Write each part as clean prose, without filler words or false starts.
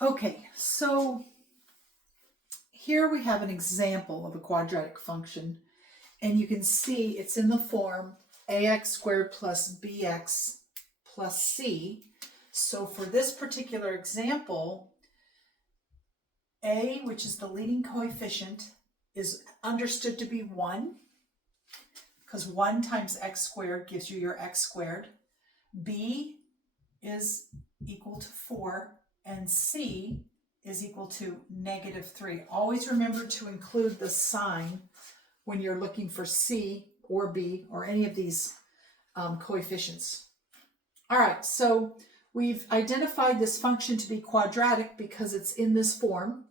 Okay, so here we have an example of a quadratic function, and you can see it's in the form ax squared plus bx plus c. So for this particular example, a, which is the leading coefficient, is understood to be 1, because 1 times x squared gives you your x squared. B is equal to 4, and c is equal to -3. Always remember to include the sign when you're looking for c or b or any of these coefficients. All right, so we've identified this function to be quadratic because it's in this form.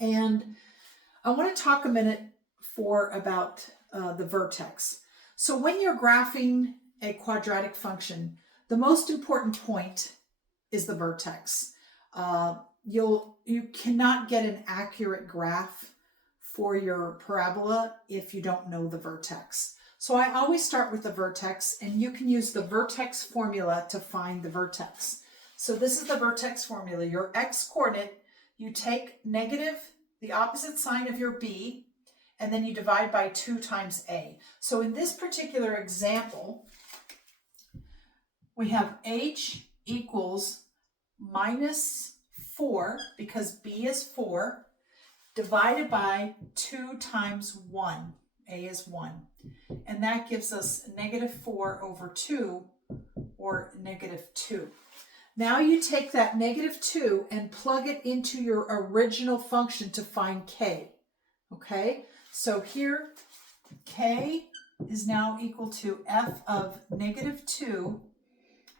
And I want to talk a minute about the vertex. So when you're graphing a quadratic function, the most important point is the vertex. You cannot get an accurate graph for your parabola if you don't know the vertex. So I always start with the vertex, and you can use the vertex formula to find the vertex. So this is the vertex formula. Your x-coordinate, you take the opposite sign of your b, and then you divide by 2 times a. So in this particular example, we have h equals -4, because b is 4, divided by 2 times 1. A is 1. And that gives us -4 over 2, or -2. Now you take that -2 and plug it into your original function to find k. Okay? So here, k is now equal to f of -2,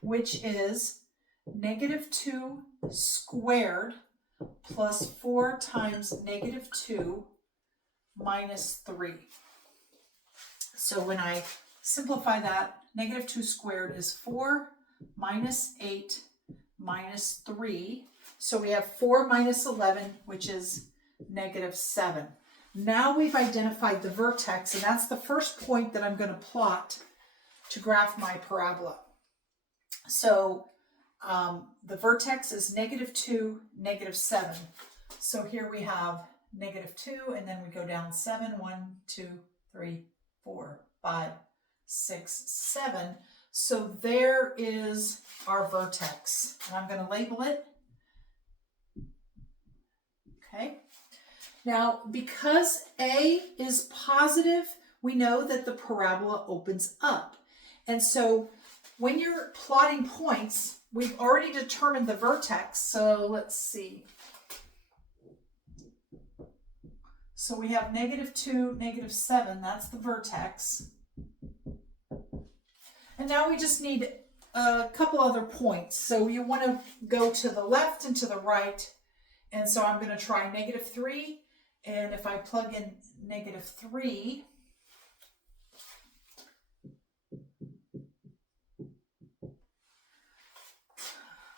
which is -2 squared plus 4 times -2 minus 3. So when I simplify that, -2 squared is 4 minus 8 minus 3. So we have 4 minus 11, which is -7. Now we've identified the vertex, and that's the first point that I'm going to plot to graph my parabola. So the vertex is -2, -7. So here we have -2, and then we go down 7, 1, 2, 3, 4, 5, 6, 7. So there is our vertex, and I'm going to label it. Okay. Now, because A is positive, we know that the parabola opens up. And so when you're plotting points, we've already determined the vertex. So let's see. So we have -2, -7, that's the vertex. And now we just need a couple other points. So you want to go to the left and to the right. And so I'm going to try -3. And if I plug in -3,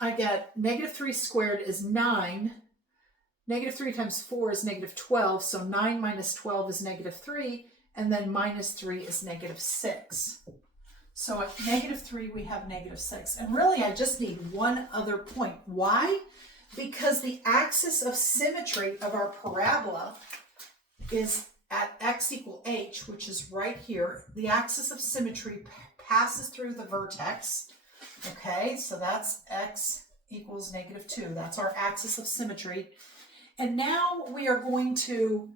I get -3 squared is 9. -3 times 4 is -12. So 9 minus 12 is -3. And then -3 is -6. So at -3, we have -6. And really, I just need one other point. Why? Because the axis of symmetry of our parabola is at x equal h, which is right here. The axis of symmetry passes through the vertex. Okay, so that's x equals -2. That's our axis of symmetry. And now we are going to,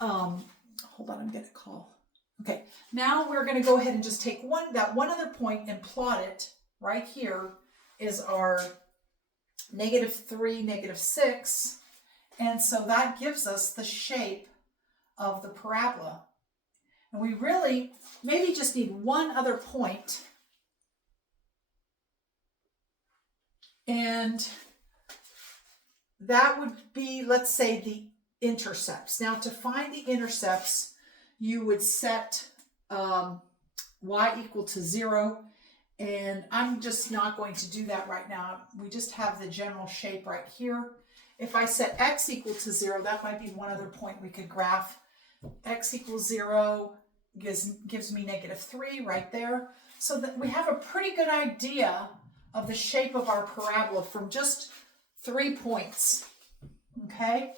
hold on, I'm getting a call. Okay, now we're going to go ahead and just take that one other point and plot it. Right here is our -3, -6. And so that gives us the shape of the parabola. And we really maybe just need one other point. And that would be, let's say, the intercepts. Now, to find the intercepts, you would set y equal to 0. And I'm just not going to do that right now. We just have the general shape right here. If I set x equal to 0, that might be one other point we could graph. X equals 0 gives me -3 right there. So that we have a pretty good idea of the shape of our parabola from just 3 points. Okay,